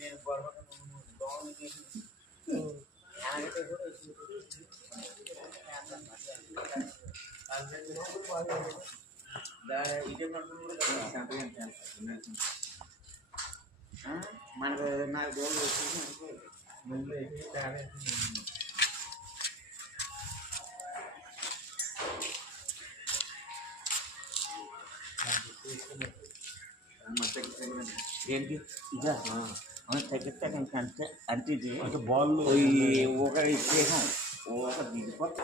నేను బాగుంది ఇదే మనకు 4 రోజులు వచ్చేసి ఏంటి ఇదా తగ్గితే అంతే అంటే ఇది అంటే బాల్ ఒక ఇచ్చేసాం ఒక దిగిపోతే